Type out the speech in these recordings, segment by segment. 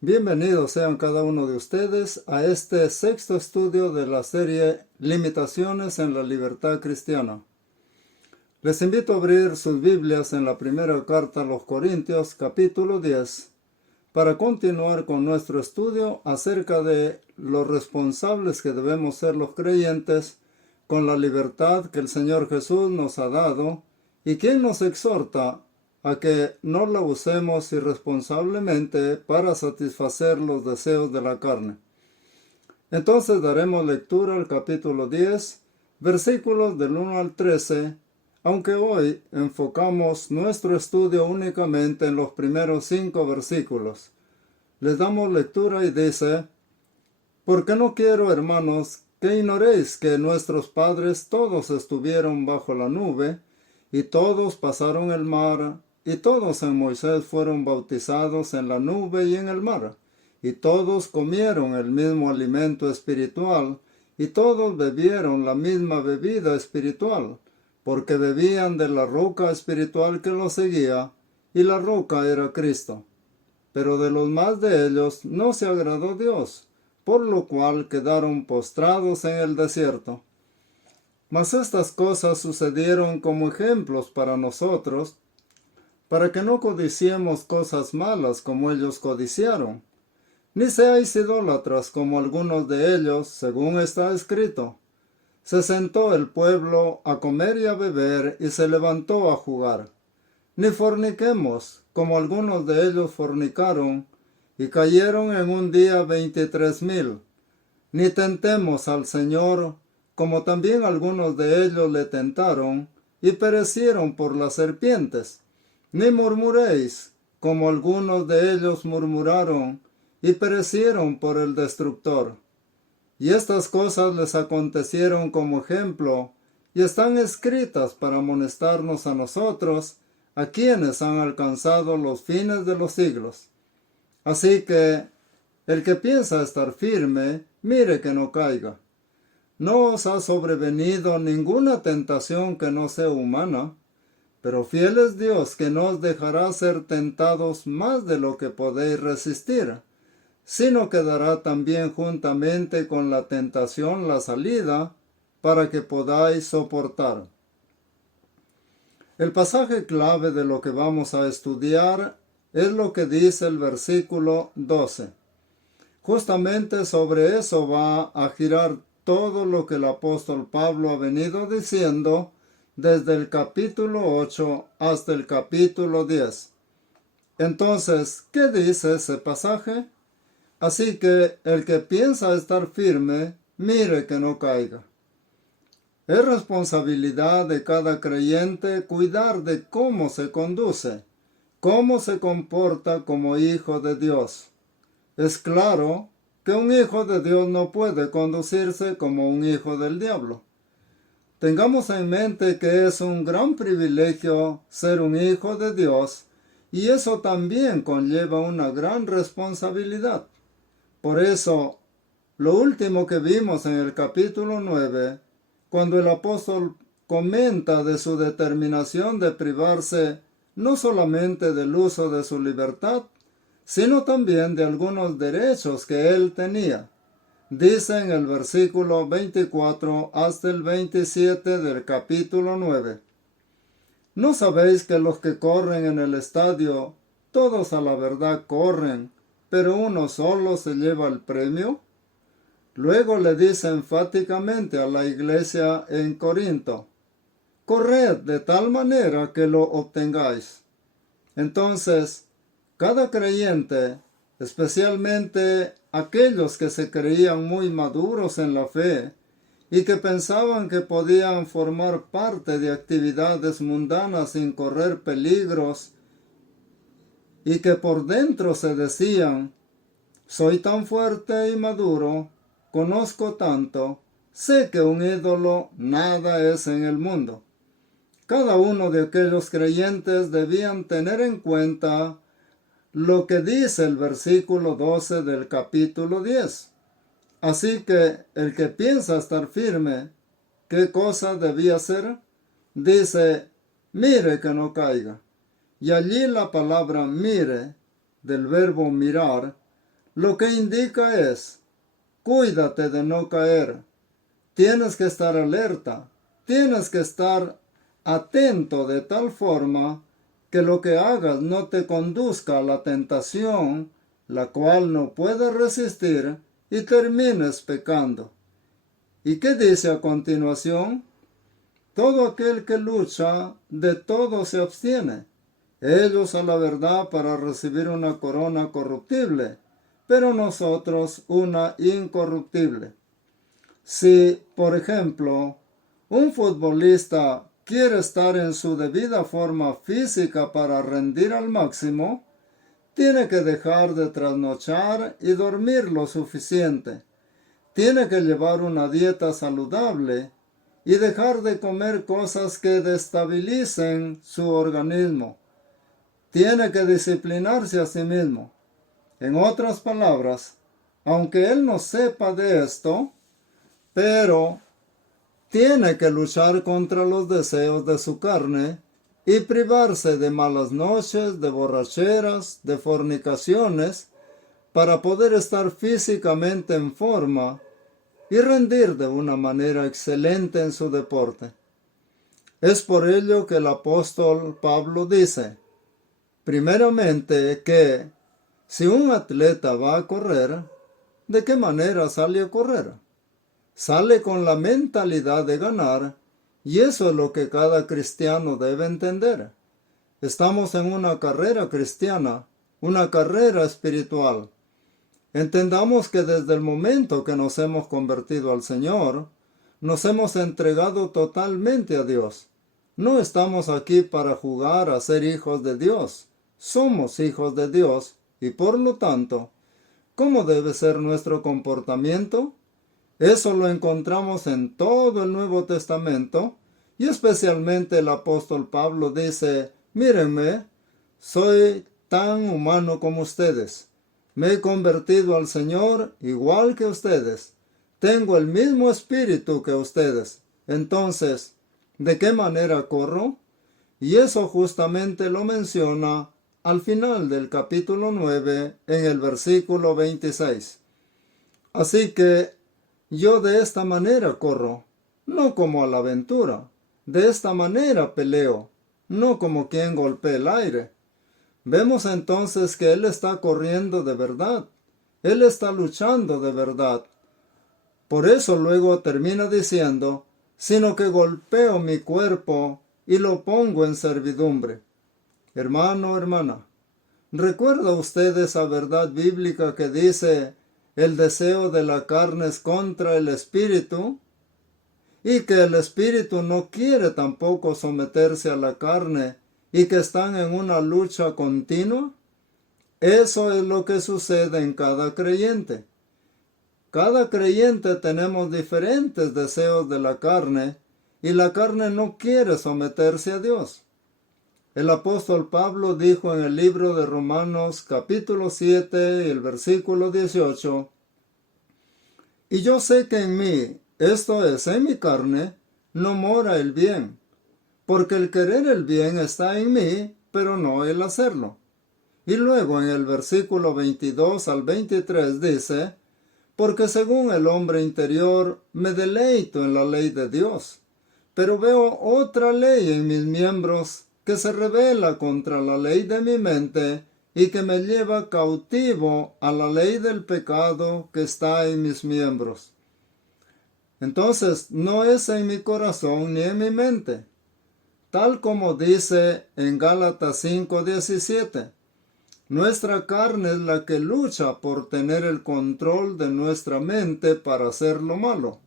Bienvenidos sean cada uno de ustedes a este sexto estudio de la serie Limitaciones en la Libertad Cristiana. Les invito a abrir sus Biblias en la primera carta a los Corintios, capítulo 10, para continuar con nuestro estudio acerca de los responsables que debemos ser los creyentes con la libertad que el Señor Jesús nos ha dado y quien nos exhorta a que no la usemos irresponsablemente para satisfacer los deseos de la carne. Entonces daremos lectura al capítulo 10, versículos del 1 al 13, aunque hoy enfocamos nuestro estudio únicamente en los primeros 5 versículos. Les damos lectura y dice: Porque no quiero, hermanos, que ignoréis que nuestros padres todos estuvieron bajo la nube, y todos pasaron el mar, y todos en Moisés fueron bautizados en la nube y en el mar, y todos comieron el mismo alimento espiritual, y todos bebieron la misma bebida espiritual, porque bebían de la roca espiritual que los seguía, y la roca era Cristo. Pero de los más de ellos no se agradó Dios, por lo cual quedaron postrados en el desierto. Mas estas cosas sucedieron como ejemplos para nosotros, para que no codiciemos cosas malas como ellos codiciaron, ni seáis idólatras como algunos de ellos, según está escrito. Se sentó el pueblo a comer y a beber, y se levantó a jugar. Ni forniquemos, como algunos de ellos fornicaron, y cayeron en un día 23,000. Ni tentemos al Señor, como también algunos de ellos le tentaron, y perecieron por las serpientes. Ni murmuréis, como algunos de ellos murmuraron, y perecieron por el destructor. Y estas cosas les acontecieron como ejemplo, y están escritas para amonestarnos a nosotros, a quienes han alcanzado los fines de los siglos. Así que el que piensa estar firme, mire que no caiga. No os ha sobrevenido ninguna tentación que no sea humana, pero fiel es Dios, que no os dejará ser tentados más de lo que podéis resistir, sino que dará también juntamente con la tentación la salida, para que podáis soportar. El pasaje clave de lo que vamos a estudiar es lo que dice el versículo 12. Justamente sobre eso va a girar todo lo que el apóstol Pablo ha venido diciendo desde el capítulo 8 hasta el capítulo 10. Entonces, ¿qué dice ese pasaje? Así que el que piensa estar firme, mire que no caiga. Es responsabilidad de cada creyente cuidar de cómo se conduce, cómo se comporta como hijo de Dios. Es claro que un hijo de Dios no puede conducirse como un hijo del diablo. Tengamos en mente que es un gran privilegio ser un hijo de Dios, y eso también conlleva una gran responsabilidad. Por eso, lo último que vimos en el capítulo 9, cuando el apóstol comenta de su determinación de privarse no solamente del uso de su libertad, sino también de algunos derechos que él tenía. Dice en el versículo 24 hasta el 27 del capítulo 9. ¿No sabéis que los que corren en el estadio, todos a la verdad corren, pero uno solo se lleva el premio? Luego le dice enfáticamente a la iglesia en Corinto: corred de tal manera que lo obtengáis. Entonces, cada creyente, especialmente aquellos que se creían muy maduros en la fe y que pensaban que podían formar parte de actividades mundanas sin correr peligros, y que por dentro se decían: soy tan fuerte y maduro, conozco tanto, sé que un ídolo nada es en el mundo. Cada uno de aquellos creyentes debían tener en cuenta lo que dice el versículo 12 del capítulo 10. Así que el que piensa estar firme, ¿qué cosa debía hacer? Dice: mire que no caiga. Y allí la palabra mire, del verbo mirar, lo que indica es, cuídate de no caer. Tienes que estar alerta, tienes que estar atento de tal forma que lo que hagas no te conduzca a la tentación, la cual no puedes resistir y termines pecando. ¿Y qué dice a continuación? Todo aquel que lucha, de todo se abstiene. Ellos a la verdad para recibir una corona corruptible, pero nosotros una incorruptible. Si, por ejemplo, un futbolista quiere estar en su debida forma física para rendir al máximo, tiene que dejar de trasnochar y dormir lo suficiente. Tiene que llevar una dieta saludable y dejar de comer cosas que destabilicen su organismo. Tiene que disciplinarse a sí mismo. En otras palabras, aunque él no sepa de esto, pero tiene que luchar contra los deseos de su carne y privarse de malas noches, de borracheras, de fornicaciones, para poder estar físicamente en forma y rendir de una manera excelente en su deporte. Es por ello que el apóstol Pablo dice, primeramente, que si un atleta va a correr, ¿de qué manera sale a correr? Sale con la mentalidad de ganar, y eso es lo que cada cristiano debe entender. Estamos en una carrera cristiana, una carrera espiritual. Entendamos que desde el momento que nos hemos convertido al Señor, nos hemos entregado totalmente a Dios. No estamos aquí para jugar a ser hijos de Dios. Somos hijos de Dios y por lo tanto, ¿cómo debe ser nuestro comportamiento? Eso lo encontramos en todo el Nuevo Testamento y especialmente el apóstol Pablo dice, mírenme, soy tan humano como ustedes. Me he convertido al Señor igual que ustedes. Tengo el mismo espíritu que ustedes. Entonces, ¿de qué manera corro? Y eso justamente lo menciona al final del capítulo 9 en el versículo 26. Así que yo de esta manera corro, no como a la aventura. De esta manera peleo, no como quien golpea el aire. Vemos entonces que él está corriendo de verdad. Él está luchando de verdad. Por eso luego termina diciendo, sino que golpeo mi cuerpo y lo pongo en servidumbre. Hermano, hermana, ¿recuerda usted esa verdad bíblica que dice, el deseo de la carne es contra el espíritu? Y que el espíritu no quiere tampoco someterse a la carne y que están en una lucha continua. Eso es lo que sucede en cada creyente. Cada creyente tenemos diferentes deseos de la carne y la carne no quiere someterse a Dios. El apóstol Pablo dijo en el libro de Romanos capítulo 7 y el versículo 18, y yo sé que en mí, esto es, en mi carne, no mora el bien, porque el querer el bien está en mí, pero no el hacerlo. Y luego en el versículo 22 al 23 dice, porque según el hombre interior me deleito en la ley de Dios, pero veo otra ley en mis miembros que se rebela contra la ley de mi mente y que me lleva cautivo a la ley del pecado que está en mis miembros. Entonces, no es en mi corazón ni en mi mente, tal como dice en Gálatas 5:17. Nuestra carne es la que lucha por tener el control de nuestra mente para hacer lo malo,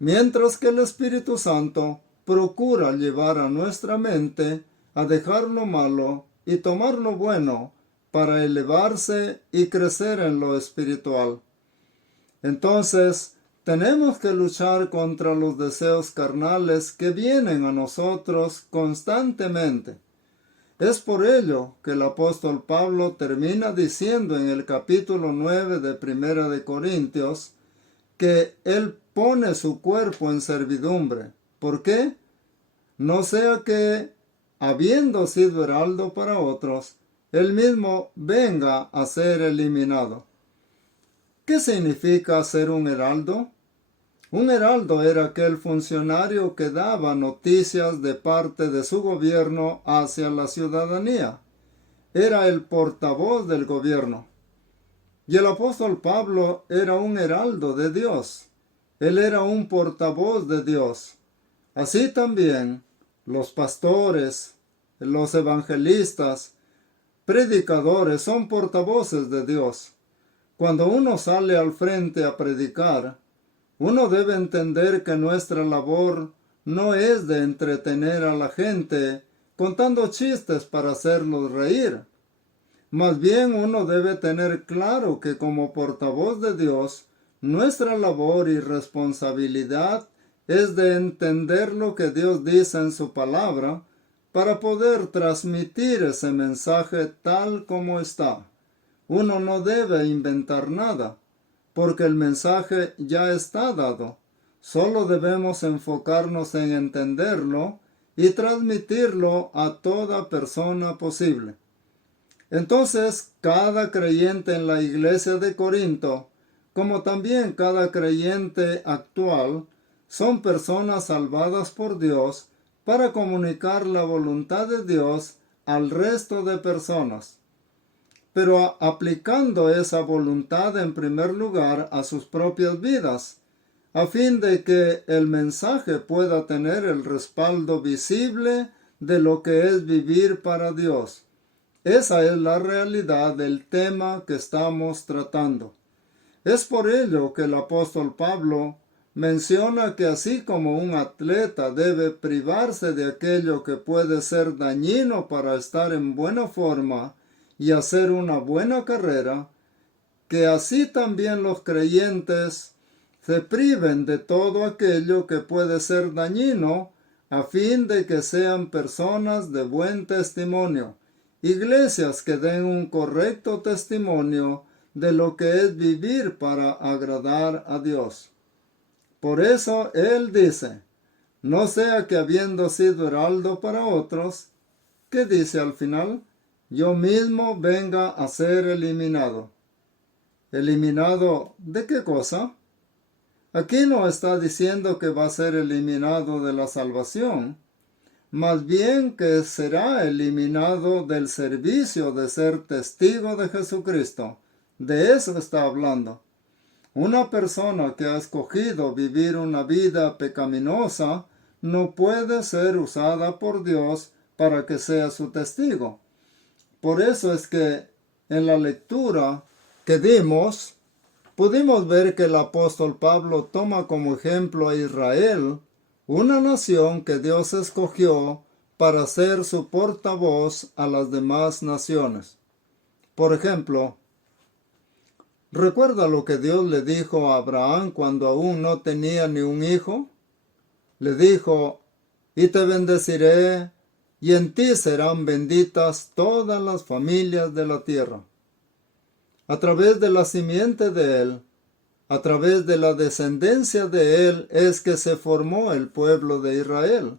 mientras que el Espíritu Santo procura llevar a nuestra mente a dejar lo malo y tomar lo bueno para elevarse y crecer en lo espiritual. Entonces, tenemos que luchar contra los deseos carnales que vienen a nosotros constantemente. Es por ello que el apóstol Pablo termina diciendo en el capítulo 9 de Primera de Corintios que él pone su cuerpo en servidumbre. ¿Por qué? No sea que, habiendo sido heraldo para otros, él mismo venga a ser eliminado. ¿Qué significa ser un heraldo? Un heraldo era aquel funcionario que daba noticias de parte de su gobierno hacia la ciudadanía. Era el portavoz del gobierno. Y el apóstol Pablo era un heraldo de Dios. Él era un portavoz de Dios. Así también los pastores, los evangelistas, predicadores son portavoces de Dios. Cuando uno sale al frente a predicar, uno debe entender que nuestra labor no es de entretener a la gente contando chistes para hacerlos reír. Más bien uno debe tener claro que como portavoz de Dios, nuestra labor y responsabilidad es de entender lo que Dios dice en su palabra para poder transmitir ese mensaje tal como está. Uno no debe inventar nada, porque el mensaje ya está dado. Solo debemos enfocarnos en entenderlo y transmitirlo a toda persona posible. Entonces, cada creyente en la iglesia de Corinto, como también cada creyente actual, son personas salvadas por Dios para comunicar la voluntad de Dios al resto de personas, pero aplicando esa voluntad en primer lugar a sus propias vidas, a fin de que el mensaje pueda tener el respaldo visible de lo que es vivir para Dios. Esa es la realidad del tema que estamos tratando. Es por ello que el apóstol Pablo menciona que así como un atleta debe privarse de aquello que puede ser dañino para estar en buena forma y hacer una buena carrera, que así también los creyentes se priven de todo aquello que puede ser dañino a fin de que sean personas de buen testimonio. Iglesias que den un correcto testimonio de lo que es vivir para agradar a Dios. Por eso él dice, no sea que habiendo sido heraldo para otros, ¿qué dice al final? Yo mismo venga a ser eliminado. ¿Eliminado de qué cosa? Aquí no está diciendo que va a ser eliminado de la salvación, más bien que será eliminado del servicio de ser testigo de Jesucristo. De eso está hablando. Una persona que ha escogido vivir una vida pecaminosa no puede ser usada por Dios para que sea su testigo. Por eso es que en la lectura que dimos, pudimos ver que el apóstol Pablo toma como ejemplo a Israel, una nación que Dios escogió para ser su portavoz a las demás naciones. Por ejemplo, ¿recuerda lo que Dios le dijo a Abraham cuando aún no tenía ni un hijo? Le dijo, y te bendeciré, y en ti serán benditas todas las familias de la tierra. A través de la simiente de él, a través de la descendencia de él es que se formó el pueblo de Israel.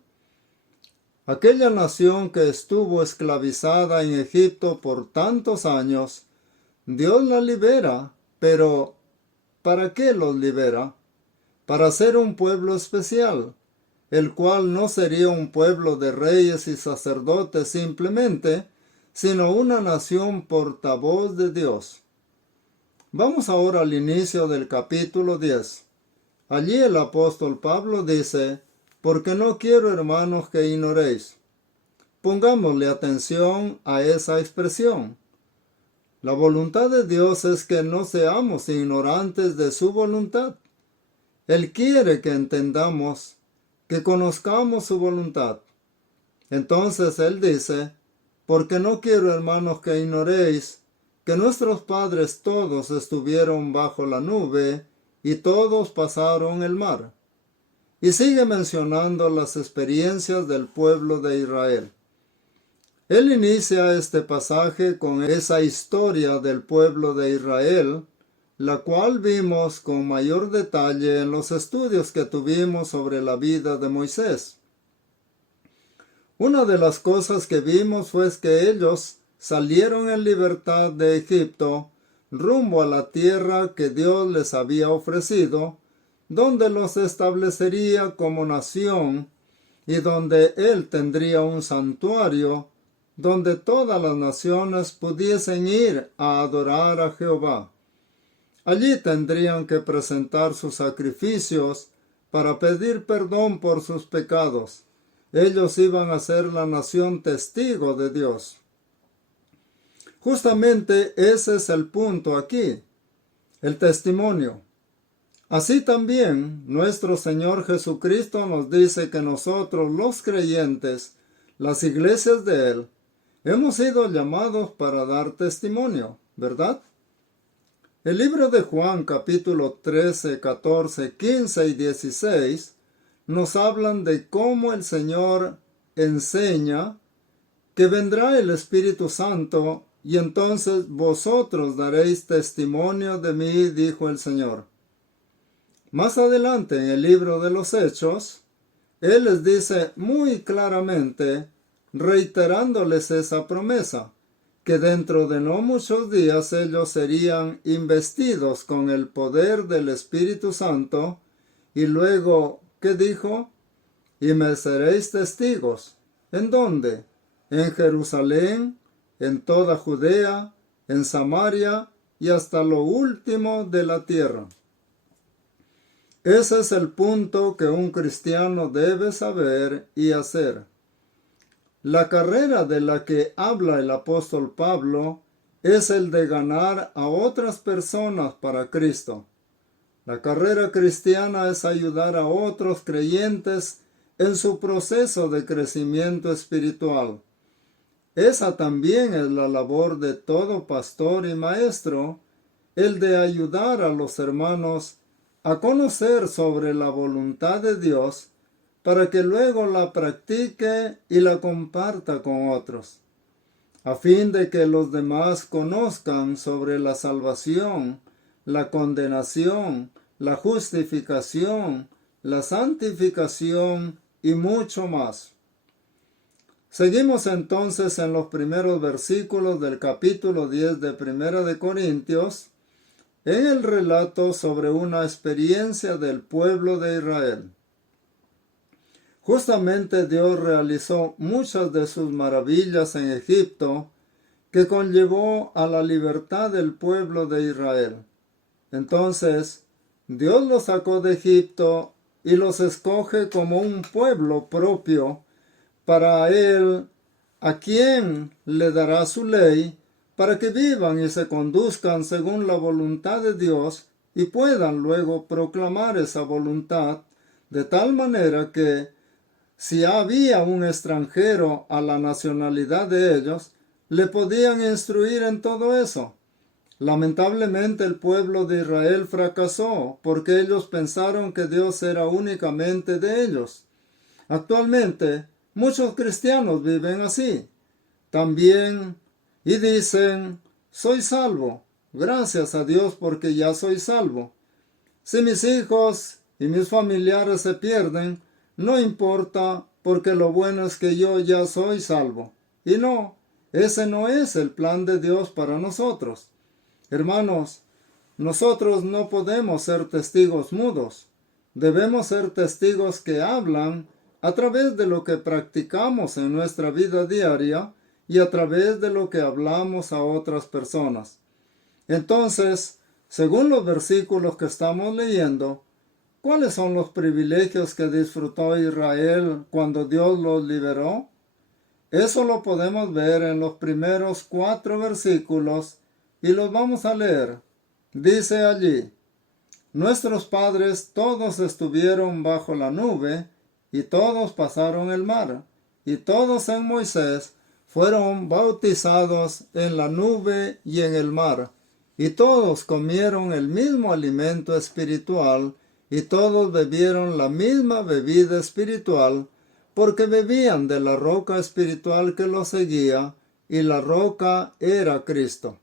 Aquella nación que estuvo esclavizada en Egipto por tantos años, Dios la libera, pero ¿para qué los libera? Para ser un pueblo especial, el cual no sería un pueblo de reyes y sacerdotes simplemente, sino una nación portavoz de Dios. Vamos ahora al inicio del capítulo 10. Allí el apóstol Pablo dice, porque no quiero, hermanos, que ignoréis. Pongámosle atención a esa expresión. La voluntad de Dios es que no seamos ignorantes de su voluntad. Él quiere que entendamos, que conozcamos su voluntad. Entonces él dice, porque no quiero, hermanos, que ignoréis que nuestros padres todos estuvieron bajo la nube y todos pasaron el mar. Y sigue mencionando las experiencias del pueblo de Israel. Él inicia este pasaje con esa historia del pueblo de Israel, la cual vimos con mayor detalle en los estudios que tuvimos sobre la vida de Moisés. Una de las cosas que vimos fue que ellos salieron en libertad de Egipto rumbo a la tierra que Dios les había ofrecido, donde los establecería como nación y donde Él tendría un santuario, donde todas las naciones pudiesen ir a adorar a Jehová. Allí tendrían que presentar sus sacrificios para pedir perdón por sus pecados. Ellos iban a ser la nación testigo de Dios. Justamente ese es el punto aquí, el testimonio. Así también nuestro Señor Jesucristo nos dice que nosotros los creyentes, las iglesias de Él, hemos sido llamados para dar testimonio, ¿verdad? El libro de Juan capítulo 13, 14, 15 y 16 nos hablan de cómo el Señor enseña que vendrá el Espíritu Santo y entonces vosotros daréis testimonio de mí, dijo el Señor. Más adelante en el libro de los Hechos, Él les dice muy claramente, reiterándoles esa promesa, que dentro de no muchos días ellos serían investidos con el poder del Espíritu Santo, y luego, ¿qué dijo? Y me seréis testigos. ¿En dónde? En Jerusalén, en toda Judea, en Samaria y hasta lo último de la tierra. Ese es el punto que un cristiano debe saber y hacer. La carrera de la que habla el apóstol Pablo es el de ganar a otras personas para Cristo. La carrera cristiana es ayudar a otros creyentes en su proceso de crecimiento espiritual. Esa también es la labor de todo pastor y maestro, el de ayudar a los hermanos a conocer sobre la voluntad de Dios para que luego la practique y la comparta con otros, a fin de que los demás conozcan sobre la salvación, la condenación, la justificación, la santificación y mucho más. Seguimos entonces en los primeros versículos del capítulo 10 de Primera de Corintios, en el relato sobre una experiencia del pueblo de Israel. Justamente Dios realizó muchas de sus maravillas en Egipto, que conllevó a la libertad del pueblo de Israel. Entonces, Dios los sacó de Egipto y los escoge como un pueblo propio para Él, a quien le dará su ley, para que vivan y se conduzcan según la voluntad de Dios y puedan luego proclamar esa voluntad, de tal manera que, si había un extranjero a la nacionalidad de ellos, le podían instruir en todo eso. Lamentablemente el pueblo de Israel fracasó porque ellos pensaron que Dios era únicamente de ellos. Actualmente, muchos cristianos viven así. También, y dicen, soy salvo, gracias a Dios porque ya soy salvo. Si mis hijos y mis familiares se pierden, no importa porque lo bueno es que yo ya soy salvo. Y no, ese no es el plan de Dios para nosotros. Hermanos, nosotros no podemos ser testigos mudos. Debemos ser testigos que hablan a través de lo que practicamos en nuestra vida diaria y a través de lo que hablamos a otras personas. Entonces, según los versículos que estamos leyendo, ¿cuáles son los privilegios que disfrutó Israel cuando Dios los liberó? Eso lo podemos ver en los primeros 4 versículos y los vamos a leer. Dice allí, nuestros padres todos estuvieron bajo la nube y todos pasaron el mar, y todos en Moisés fueron bautizados en la nube y en el mar, y todos comieron el mismo alimento espiritual, y todos bebieron la misma bebida espiritual, porque bebían de la roca espiritual que los seguía, y la roca era Cristo.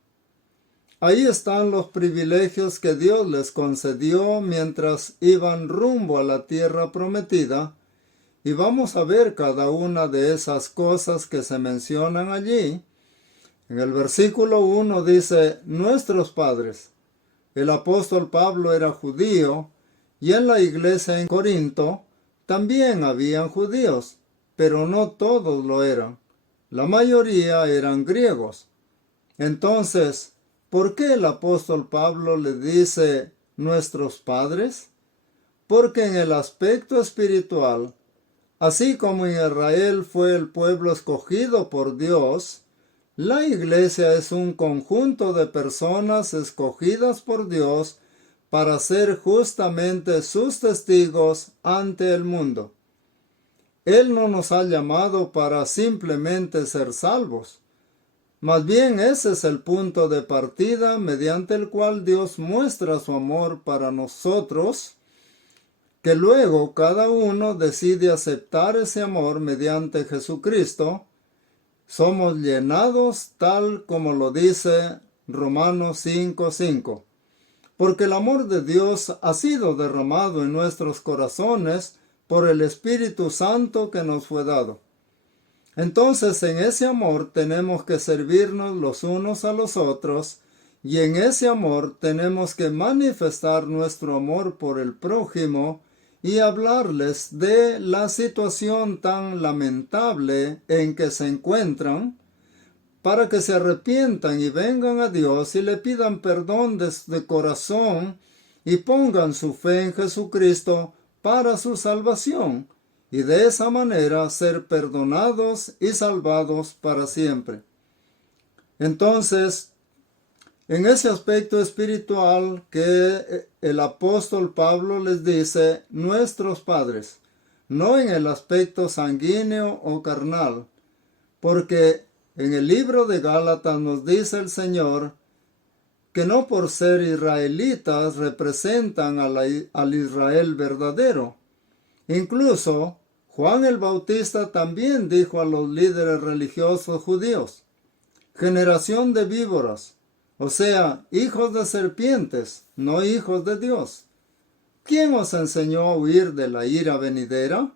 Ahí están los privilegios que Dios les concedió mientras iban rumbo a la tierra prometida, y vamos a ver cada una de esas cosas que se mencionan allí. En el versículo 1 dice, nuestros padres. El apóstol Pablo era judío y en la iglesia en Corinto también habían judíos, pero no todos lo eran. La mayoría eran griegos. Entonces, ¿por qué el apóstol Pablo le dice nuestros padres? Porque en el aspecto espiritual, así como en Israel fue el pueblo escogido por Dios, la iglesia es un conjunto de personas escogidas por Dios para ser justamente sus testigos ante el mundo. Él no nos ha llamado para simplemente ser salvos. Más bien ese es el punto de partida mediante el cual Dios muestra su amor para nosotros, que luego cada uno decide aceptar ese amor mediante Jesucristo. Somos llenados tal como lo dice Romanos 5:5. Porque el amor de Dios ha sido derramado en nuestros corazones por el Espíritu Santo que nos fue dado. Entonces en ese amor tenemos que servirnos los unos a los otros y en ese amor tenemos que manifestar nuestro amor por el prójimo y hablarles de la situación tan lamentable en que se encuentran para que se arrepientan y vengan a Dios y le pidan perdón de corazón y pongan su fe en Jesucristo para su salvación y de esa manera ser perdonados y salvados para siempre. Entonces, en ese aspecto espiritual que el apóstol Pablo les dice, nuestros padres, no en el aspecto sanguíneo o carnal, porque en el libro de Gálatas nos dice el Señor que no por ser israelitas representan al Israel verdadero. Incluso Juan el Bautista también dijo a los líderes religiosos judíos, generación de víboras, o sea, hijos de serpientes, no hijos de Dios. ¿Quién os enseñó a huir de la ira venidera?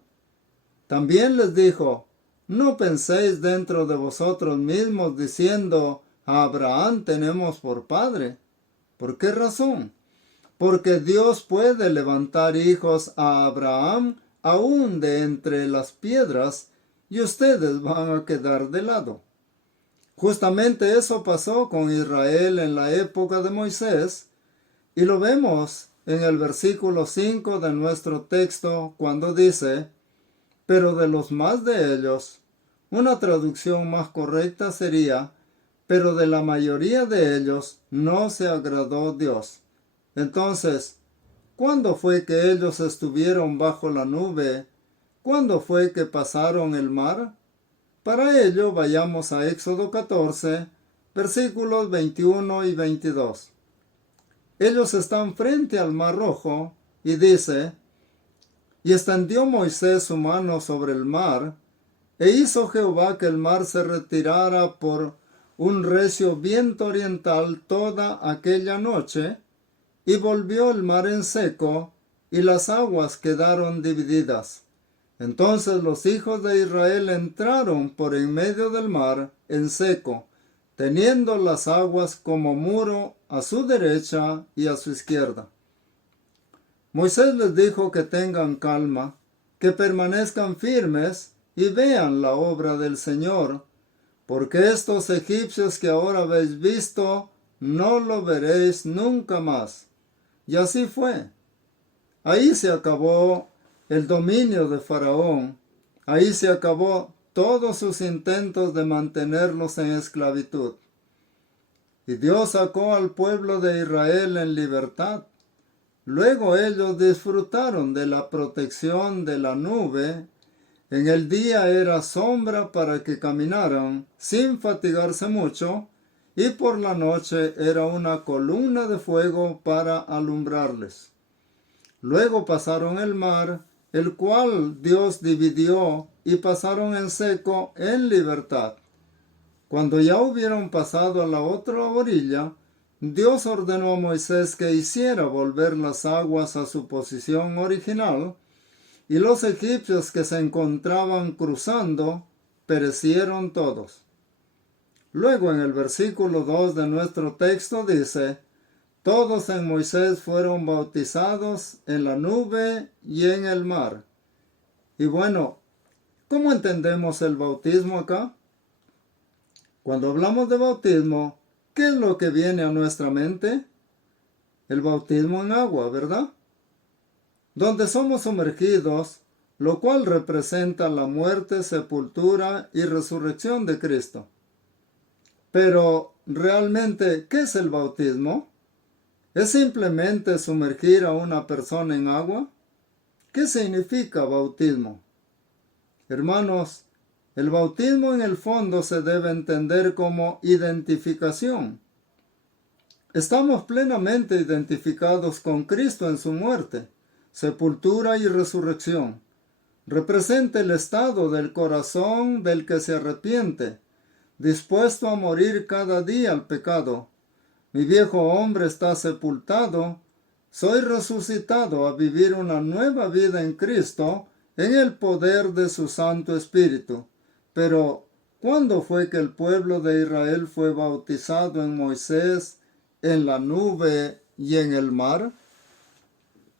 También les dijo, no penséis dentro de vosotros mismos diciendo, a Abraham tenemos por padre. ¿Por qué razón? Porque Dios puede levantar hijos a Abraham aún de entre las piedras y ustedes van a quedar de lado. Justamente eso pasó con Israel en la época de Moisés y lo vemos en el versículo 5 de nuestro texto cuando dice, pero de los más de ellos, una traducción más correcta sería, pero de la mayoría de ellos no se agradó Dios. Entonces, ¿cuándo fue que ellos estuvieron bajo la nube? ¿Cuándo fue que pasaron el mar? Para ello vayamos a Éxodo 14, versículos 21 y 22. Ellos están frente al mar rojo y dice, y extendió Moisés su mano sobre el mar, e hizo Jehová que el mar se retirara por un recio viento oriental toda aquella noche, y volvió el mar en seco, y las aguas quedaron divididas. Entonces los hijos de Israel entraron por en medio del mar en seco, teniendo las aguas como muro a su derecha y a su izquierda. Moisés les dijo que tengan calma, que permanezcan firmes y vean la obra del Señor, porque estos egipcios que ahora habéis visto, no lo veréis nunca más. Y así fue. Ahí se acabó el dominio de Faraón. Ahí se acabó todos sus intentos de mantenerlos en esclavitud. Y Dios sacó al pueblo de Israel en libertad. Luego ellos disfrutaron de la protección de la nube. En el día era sombra para que caminaran sin fatigarse mucho, y por la noche era una columna de fuego para alumbrarles. Luego pasaron el mar, el cual Dios dividió, y pasaron en seco en libertad. Cuando ya hubieron pasado a la otra orilla, Dios ordenó a Moisés que hiciera volver las aguas a su posición original, y los egipcios que se encontraban cruzando perecieron todos. Luego en el versículo 2 de nuestro texto dice, todos en Moisés fueron bautizados en la nube y en el mar. Y bueno, ¿cómo entendemos el bautismo acá? Cuando hablamos de bautismo, ¿qué es lo que viene a nuestra mente? El bautismo en agua, ¿verdad? Donde somos sumergidos, lo cual representa la muerte, sepultura y resurrección de Cristo. Pero, ¿realmente qué es el bautismo? ¿Es simplemente sumergir a una persona en agua? ¿Qué significa bautismo? Hermanos, el bautismo en el fondo se debe entender como identificación. Estamos plenamente identificados con Cristo en su muerte, sepultura y resurrección. Representa el estado del corazón del que se arrepiente, dispuesto a morir cada día al pecado. Mi viejo hombre está sepultado, soy resucitado a vivir una nueva vida en Cristo en el poder de su Santo Espíritu. Pero, ¿cuándo fue que el pueblo de Israel fue bautizado en Moisés, en la nube y en el mar?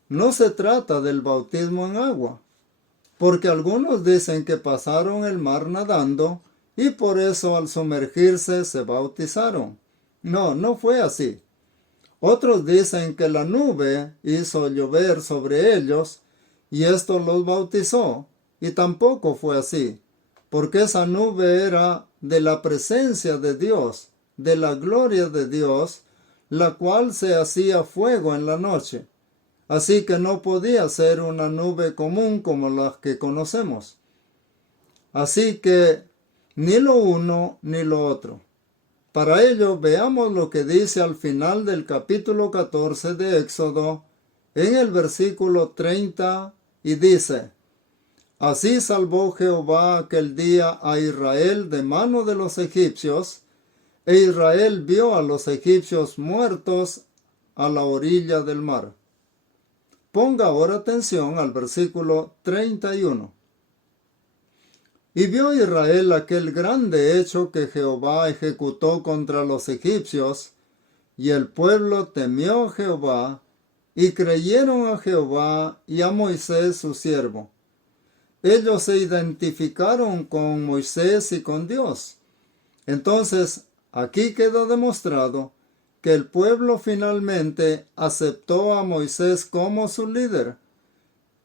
No se trata del bautismo en agua, porque algunos dicen que pasaron el mar nadando y por eso al sumergirse se bautizaron. No, no fue así. Otros dicen que la nube hizo llover sobre ellos y esto los bautizó, y tampoco fue así, porque esa nube era de la presencia de Dios, de la gloria de Dios, la cual se hacía fuego en la noche. Así que no podía ser una nube común como las que conocemos. Así que ni lo uno ni lo otro. Para ello veamos lo que dice al final del capítulo 14 de Éxodo, en el versículo 30, y dice, así salvó Jehová aquel día a Israel de mano de los egipcios, e Israel vio a los egipcios muertos a la orilla del mar. Ponga ahora atención al versículo 31. Y vio Israel aquel grande hecho que Jehová ejecutó contra los egipcios, y el pueblo temió a Jehová, y creyeron a Jehová y a Moisés su siervo. Ellos se identificaron con Moisés y con Dios. Entonces, aquí quedó demostrado que el pueblo finalmente aceptó a Moisés como su líder.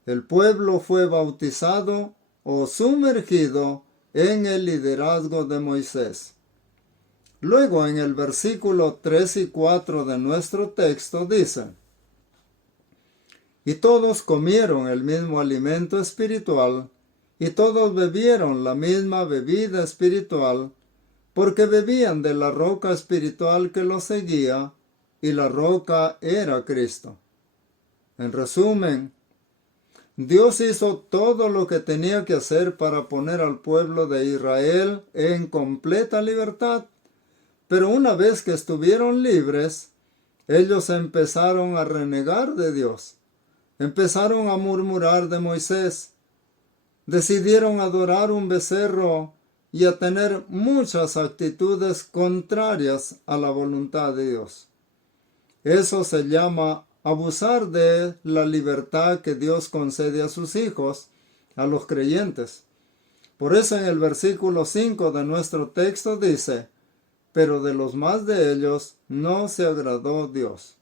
El pueblo fue bautizado o sumergido en el liderazgo de Moisés. Luego en el versículo 3 y 4 de nuestro texto dice, y todos comieron el mismo alimento espiritual, y todos bebieron la misma bebida espiritual, porque bebían de la roca espiritual que los seguía, y la roca era Cristo. En resumen, Dios hizo todo lo que tenía que hacer para poner al pueblo de Israel en completa libertad, pero una vez que estuvieron libres, ellos empezaron a renegar de Dios, empezaron a murmurar de Moisés, decidieron adorar un becerro y a tener muchas actitudes contrarias a la voluntad de Dios. Eso se llama abusar de la libertad que Dios concede a sus hijos, a los creyentes. Por eso en el versículo 5 de nuestro texto dice, pero de los más de ellos no se agradó Dios.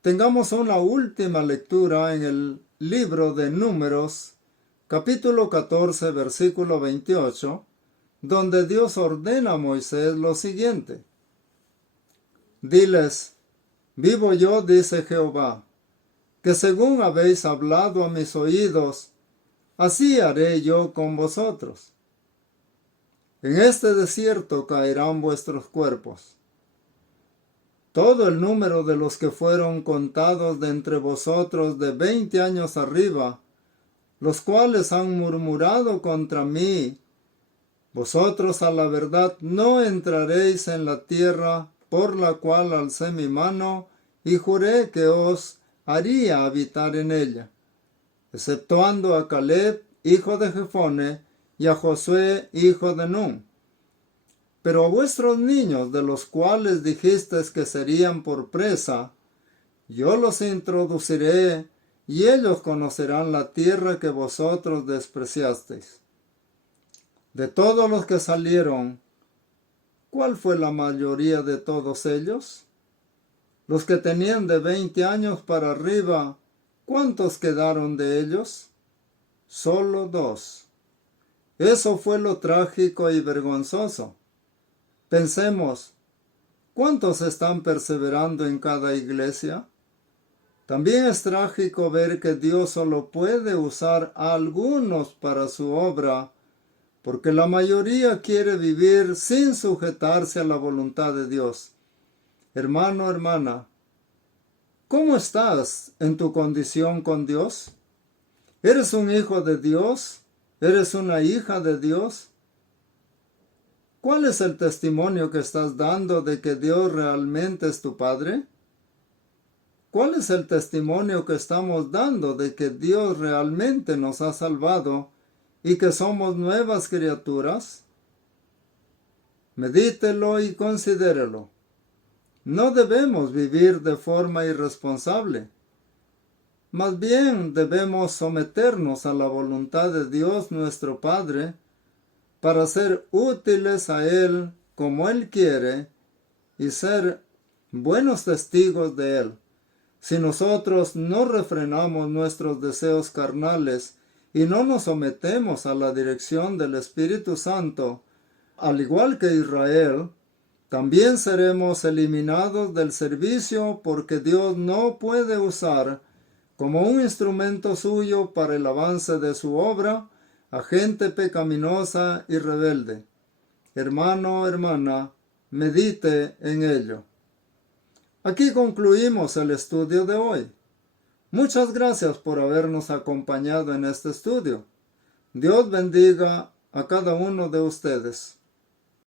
Tengamos una última lectura en el libro de Números, capítulo 14, versículo 28, donde Dios ordena a Moisés lo siguiente. Diles, vivo yo, dice Jehová, que según habéis hablado a mis oídos, así haré yo con vosotros. En este desierto caerán vuestros cuerpos. Todo el número de los que fueron contados de entre vosotros de 20 años arriba, los cuales han murmurado contra mí, vosotros a la verdad no entraréis en la tierra por la cual alcé mi mano y juré que os haría habitar en ella, exceptuando a Caleb, hijo de Jefone, y a Josué, hijo de Nun. Pero a vuestros niños, de los cuales dijisteis que serían por presa, yo los introduciré, y ellos conocerán la tierra que vosotros despreciasteis. De todos los que salieron, ¿cuál fue la mayoría de todos ellos? Los que tenían de 20 años para arriba, ¿cuántos quedaron de ellos? Solo 2. Eso fue lo trágico y vergonzoso. Pensemos, ¿cuántos están perseverando en cada iglesia? También es trágico ver que Dios solo puede usar a algunos para su obra, porque la mayoría quiere vivir sin sujetarse a la voluntad de Dios. Hermano, hermana, ¿cómo estás en tu condición con Dios? ¿Eres un hijo de Dios? ¿Eres una hija de Dios? ¿Cuál es el testimonio que estás dando de que Dios realmente es tu Padre? ¿Cuál es el testimonio que estamos dando de que Dios realmente nos ha salvado y que somos nuevas criaturas? Medítelo y considérelo. No debemos vivir de forma irresponsable. Más bien debemos someternos a la voluntad de Dios nuestro Padre para ser útiles a Él como Él quiere y ser buenos testigos de Él. Si nosotros no refrenamos nuestros deseos carnales y no nos sometemos a la dirección del Espíritu Santo, al igual que Israel, también seremos eliminados del servicio porque Dios no puede usar como un instrumento suyo para el avance de su obra a gente pecaminosa y rebelde. Hermano, hermana, medite en ello. Aquí concluimos el estudio de hoy. Muchas gracias por habernos acompañado en este estudio. Dios bendiga a cada uno de ustedes.